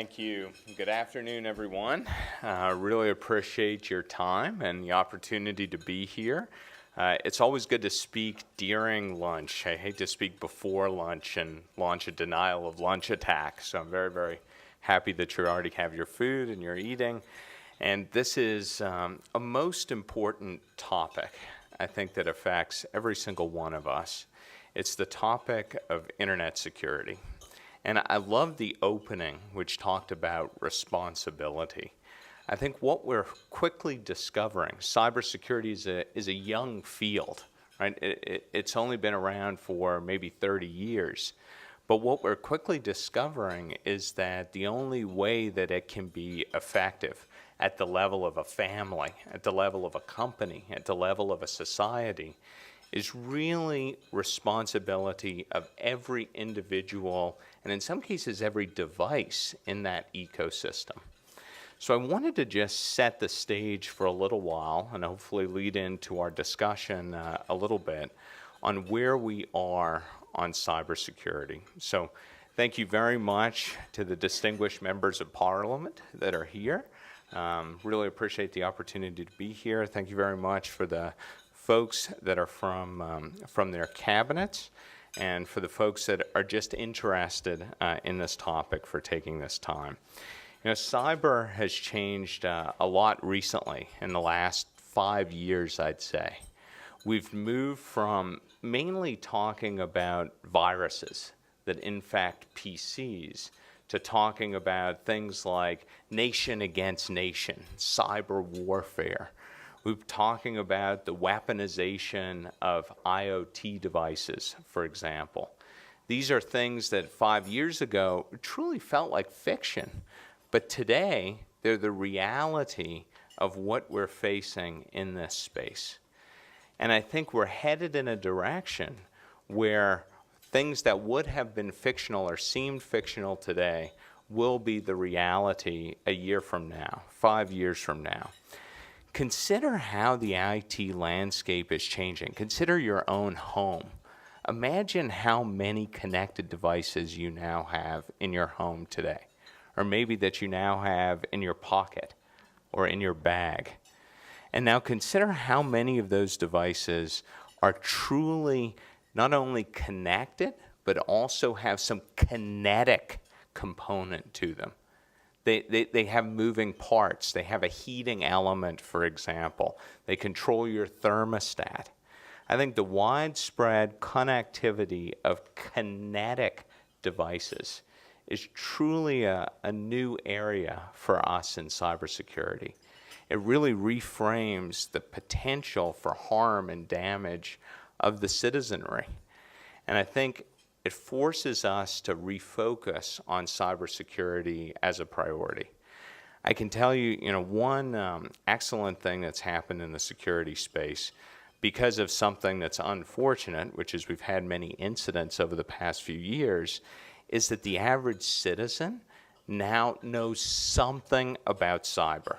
Thank you. Good afternoon, everyone. Really appreciate your time and the opportunity to be here. It's always good to speak during lunch. I hate to speak before lunch and launch a denial of lunch attack. So I'm very, very happy that you already have your food and you're eating. And this is a most important topic, I think, that affects every single one of us. It's the topic of internet security. And I love the opening, which talked about responsibility. I think what we're quickly discovering, cybersecurity is a young field, right? It's only been around for maybe 30 years. But what we're quickly discovering is that the only way that it can be effective at the level of a family, at the level of a company, at the level of a society, is really responsibility of every individual, and in some cases every device in that ecosystem. So I wanted to just set the stage for a little while and hopefully lead into our discussion a little bit on where we are on cybersecurity. So thank you very much to the distinguished members of Parliament that are here. Really appreciate the opportunity to be here. Thank you very much for the folks that are from their cabinets, and for the folks that are just interested in this topic for taking this time. You know, cyber has changed a lot recently in the last 5 years, I'd say. We've moved from mainly talking about viruses that infect PCs to talking about things like nation against nation, cyber warfare. We're talking about the weaponization of IoT devices, for example. These are things that 5 years ago truly felt like fiction, but today they're the reality of what we're facing in this space. And I think we're headed in a direction where things that would have been fictional or seemed fictional today will be the reality a year from now, 5 years from now. Consider how the IT landscape is changing. Consider your own home. Imagine how many connected devices you now have in your home today, or maybe that you now have in your pocket or in your bag. And now consider how many of those devices are truly not only connected, but also have some kinetic component to them. They have moving parts. They have a heating element, for example. They control your thermostat. I think the widespread connectivity of kinetic devices is truly a new area for us in cybersecurity. It really reframes the potential for harm and damage of the citizenry. And I think it forces us to refocus on cybersecurity as a priority. I can tell you, one excellent thing that's happened in the security space because of something that's unfortunate, which is we've had many incidents over the past few years, is that the average citizen now knows something about cyber.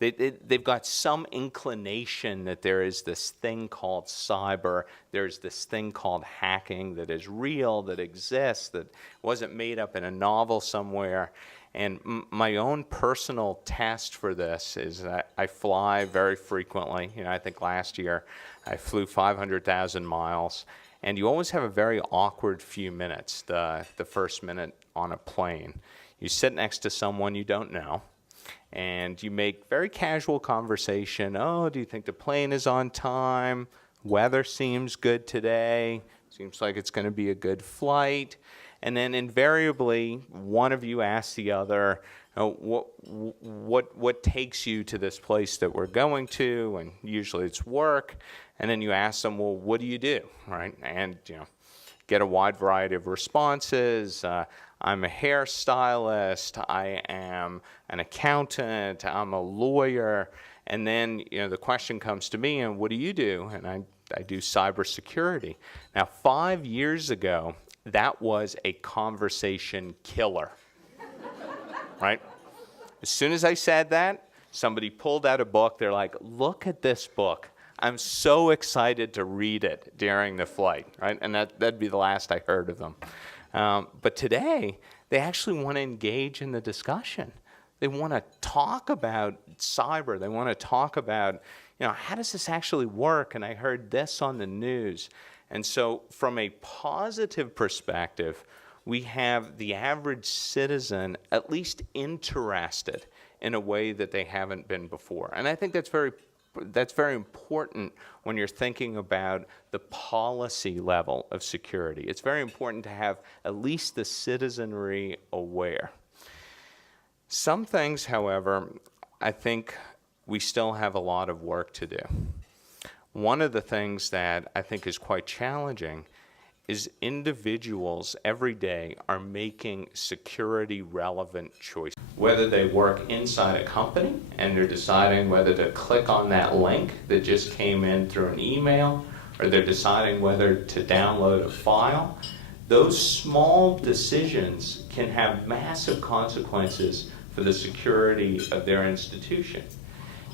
They've got some inclination that there is this thing called cyber, there's this thing called hacking that is real, that exists, that wasn't made up in a novel somewhere. And my own personal test for this is that I fly very frequently. I think last year I flew 500,000 miles. And you always have a very awkward few minutes, the first minute on a plane. You sit next to someone you don't know, and you make very casual conversation. Oh, do you think the plane is on time? Weather seems good today. Seems like it's going to be a good flight. And then invariably, one of you asks the other, what takes you to this place that we're going to? And usually it's work. And then you ask them, well, what do you do, right? And get a wide variety of responses. I'm a hairstylist, I am an accountant, I'm a lawyer, and then the question comes to me, and what do you do? And I do cybersecurity. Now, 5 years ago, that was a conversation killer, right? As soon as I said that, somebody pulled out a book. They're like, look at this book. I'm so excited to read it during the flight, right? And that'd be the last I heard of them. But today, they actually want to engage in the discussion. They want to talk about cyber. They want to talk about, how does this actually work? And I heard this on the news. And so from a positive perspective, we have the average citizen at least interested in a way that they haven't been before. And I think that's very important when you're thinking about the policy level of security. It's very important to have at least the citizenry aware. Some things, however, I think we still have a lot of work to do. One of the things that I think is quite challenging is individuals every day are making security relevant choices. Whether they work inside a company and they're deciding whether to click on that link that just came in through an email, or they're deciding whether to download a file, those small decisions can have massive consequences for the security of their institution.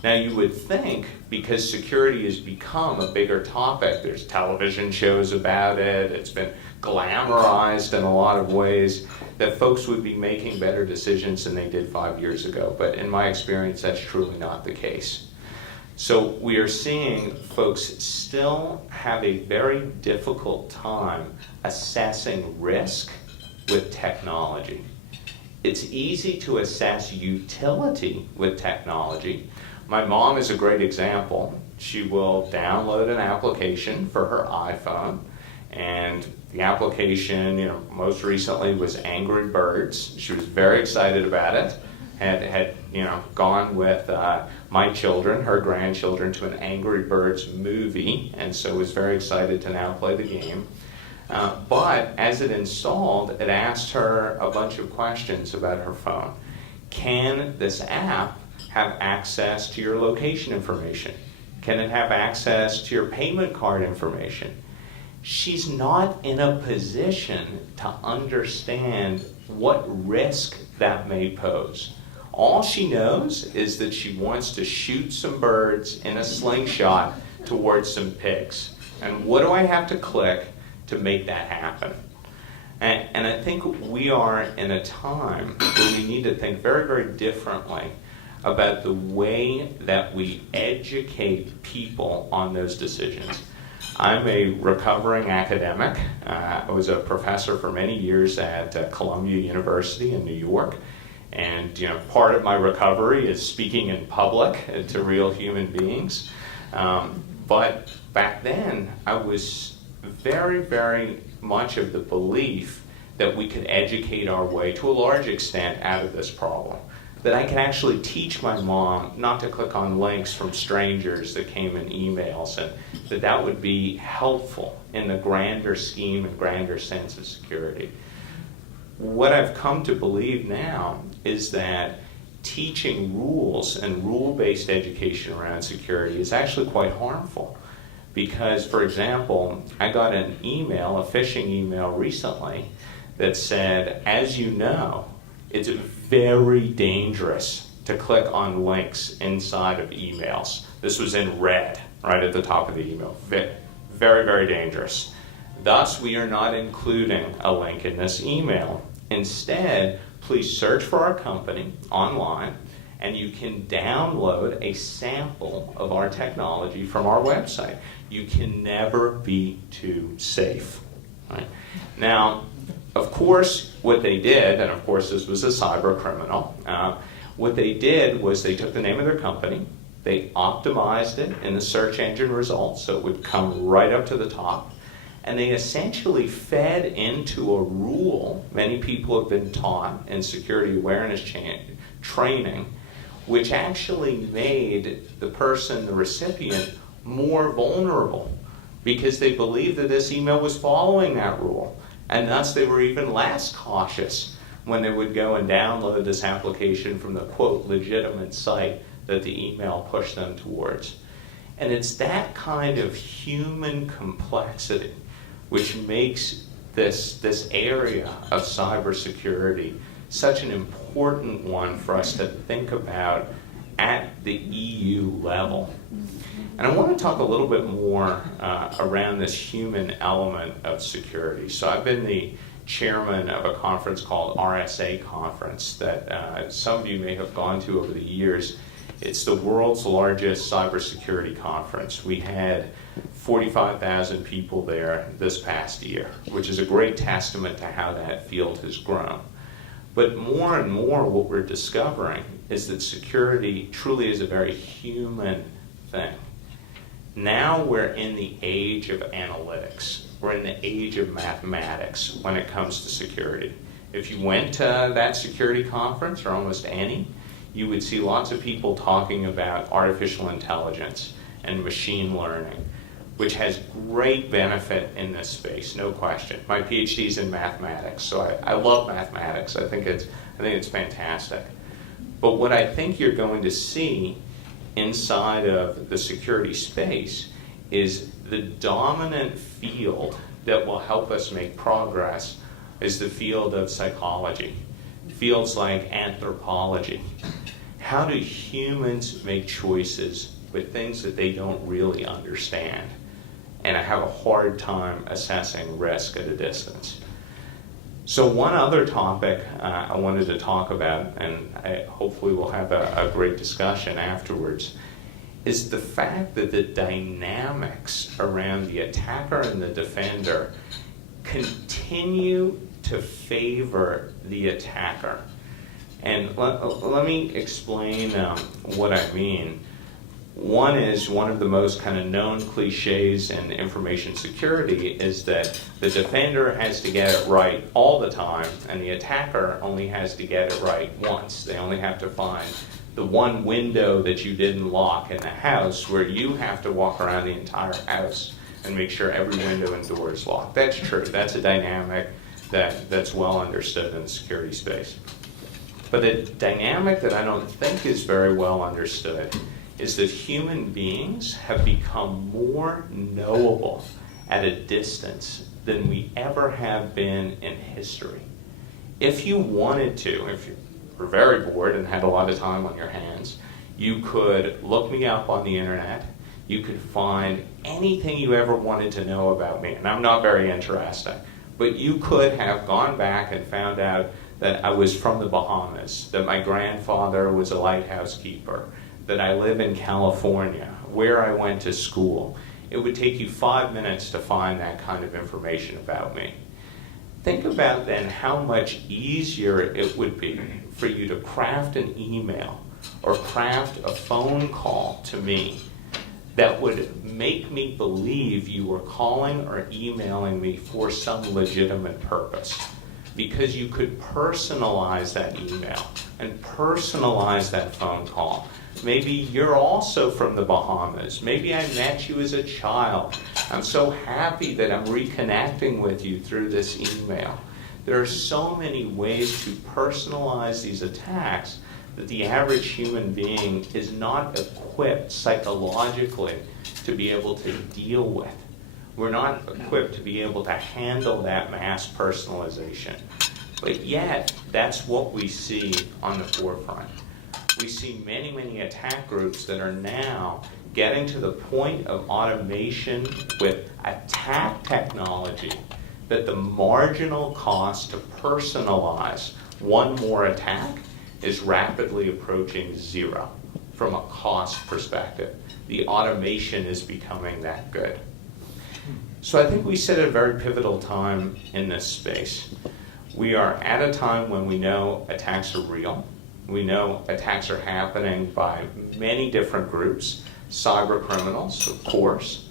Now, you would think, because security has become a bigger topic, there's television shows about it, it's been glamorized in a lot of ways, that folks would be making better decisions than they did 5 years ago. But in my experience, that's truly not the case. So we are seeing folks still have a very difficult time assessing risk with technology. It's easy to assess utility with technology. My mom is a great example. She will download an application for her iPhone, and the application, most recently was Angry Birds. She was very excited about it. Had gone with my children, her grandchildren, to an Angry Birds movie, and so was very excited to now play the game. But as it installed, it asked her a bunch of questions about her phone. Can this app have access to your location information? Can it have access to your payment card information? She's not in a position to understand what risk that may pose. All she knows is that she wants to shoot some birds in a slingshot towards some pigs. And what do I have to click to make that happen? And I think we are in a time where we need to think very, very differently about the way that we educate people on those decisions. I'm a recovering academic. I was a professor for many years at Columbia University in New York. And part of my recovery is speaking in public to real human beings. But back then, I was very, very much of the belief that we could educate our way to a large extent out of this problem. That I can actually teach my mom not to click on links from strangers that came in emails, and that would be helpful in the grander scheme and grander sense of security. What I've come to believe now is that teaching rules and rule-based education around security is actually quite harmful. Because, for example, I got an email, a phishing email recently, that said, as you know, it's very dangerous to click on links inside of emails. This was in red, right at the top of the email. Very, very dangerous. Thus, we are not including a link in this email. Instead, please search for our company online, and you can download a sample of our technology from our website. You can never be too safe. Right? Now, of course, what they did, and of course this was a cyber criminal, what they did was they took the name of their company, they optimized it in the search engine results so it would come right up to the top, and they essentially fed into a rule many people have been taught in security awareness training, which actually made the person, the recipient, more vulnerable because they believed that this email was following that rule. And thus they were even less cautious when they would go and download this application from the, quote, legitimate site that the email pushed them towards. And it's that kind of human complexity which makes this area of cybersecurity such an important one for us to think about at the EU level. And I want to talk a little bit more around this human element of security. So I've been the chairman of a conference called RSA Conference that some of you may have gone to over the years. It's the world's largest cybersecurity conference. We had 45,000 people there this past year, which is a great testament to how that field has grown. But more and more what we're discovering is that security truly is a very human thing. Now we're in the age of analytics. We're in the age of mathematics when it comes to security. If you went to that security conference, or almost any, you would see lots of people talking about artificial intelligence and machine learning, which has great benefit in this space, no question. My PhD is in mathematics, so I love mathematics. I think it's fantastic. But what I think you're going to see inside of the security space is the dominant field that will help us make progress is the field of psychology, fields like anthropology. How do humans make choices with things that they don't really understand? And I have a hard time assessing risk at a distance. So one other topic I wanted to talk about, and hopefully we'll have a great discussion afterwards, is the fact that the dynamics around the attacker and the defender continue to favor the attacker. And let me explain what I mean. One of the most kind of known cliches in information security is that the defender has to get it right all the time, and the attacker only has to get it right once. They only have to find the one window that you didn't lock in the house, where you have to walk around the entire house and make sure every window and door is locked. That's true. That's a dynamic that's well understood in the security space. But a dynamic that I don't think is very well understood is that human beings have become more knowable at a distance than we ever have been in history. If you wanted to, if you were very bored and had a lot of time on your hands, you could look me up on the internet. You could find anything you ever wanted to know about me. And I'm not very interesting, but you could have gone back and found out that I was from the Bahamas, that my grandfather was a lighthouse keeper, that I live in California, where I went to school. It would take you 5 minutes to find that kind of information about me. Think about then how much easier it would be for you to craft an email or craft a phone call to me that would make me believe you were calling or emailing me for some legitimate purpose. Because you could personalize that email and personalize that phone call. Maybe you're also from the Bahamas. Maybe I met you as a child. I'm so happy that I'm reconnecting with you through this email. There are so many ways to personalize these attacks that the average human being is not equipped psychologically to be able to deal with. We're not equipped to be able to handle that mass personalization. But yet, that's what we see on the forefront. We see many, many attack groups that are now getting to the point of automation with attack technology that the marginal cost to personalize one more attack is rapidly approaching zero from a cost perspective. The automation is becoming that good. So I think we sit at a very pivotal time in this space. We are at a time when we know attacks are real. We know attacks are happening by many different groups. Cyber criminals, of course.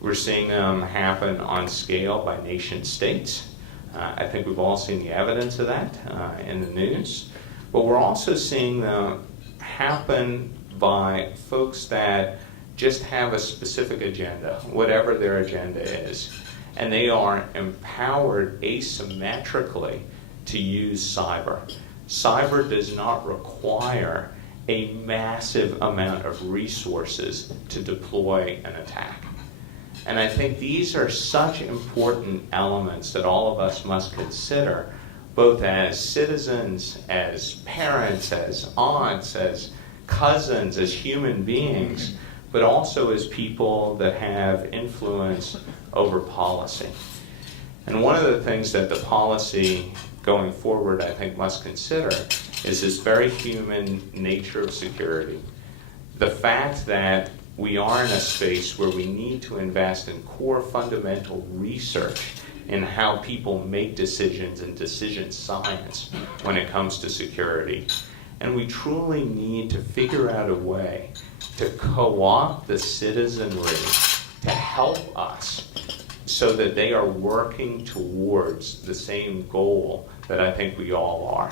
We're seeing them happen on scale by nation states. I think we've all seen the evidence of that in the news. But we're also seeing them happen by folks that just have a specific agenda, whatever their agenda is. And they are empowered asymmetrically to use cyber. Cyber does not require a massive amount of resources to deploy an attack. And I think these are such important elements that all of us must consider, both as citizens, as parents, as aunts, as cousins, as human beings, but also as people that have influence over policy. And one of the things that the policy going forward, I think, must consider is this very human nature of security. The fact that we are in a space where we need to invest in core fundamental research in how people make decisions and decision science when it comes to security. And we truly need to figure out a way to co-opt the citizenry to help us so that they are working towards the same goal that I think we all are,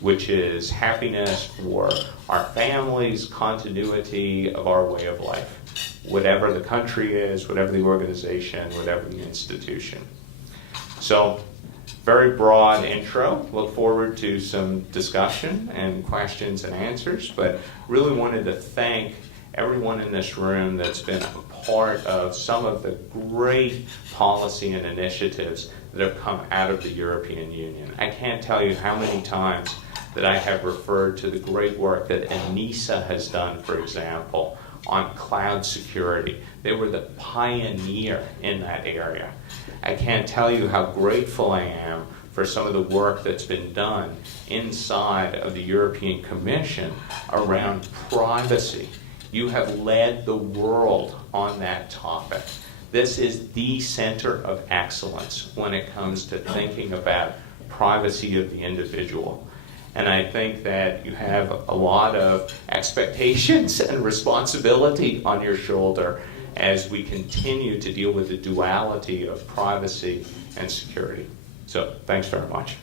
which is happiness for our families, continuity of our way of life, whatever the country is, whatever the organization, whatever the institution. So, very broad intro. Look forward to some discussion and questions and answers, but really wanted to thank everyone in this room that's been a part of some of the great policy and initiatives that have come out of the European Union. I can't tell you how many times that I have referred to the great work that ENISA has done, for example, on cloud security. They were the pioneer in that area. I can't tell you how grateful I am for some of the work that's been done inside of the European Commission around privacy. You have led the world on that topic. This is the center of excellence when it comes to thinking about privacy of the individual. And I think that you have a lot of expectations and responsibility on your shoulder as we continue to deal with the duality of privacy and security. So, thanks very much.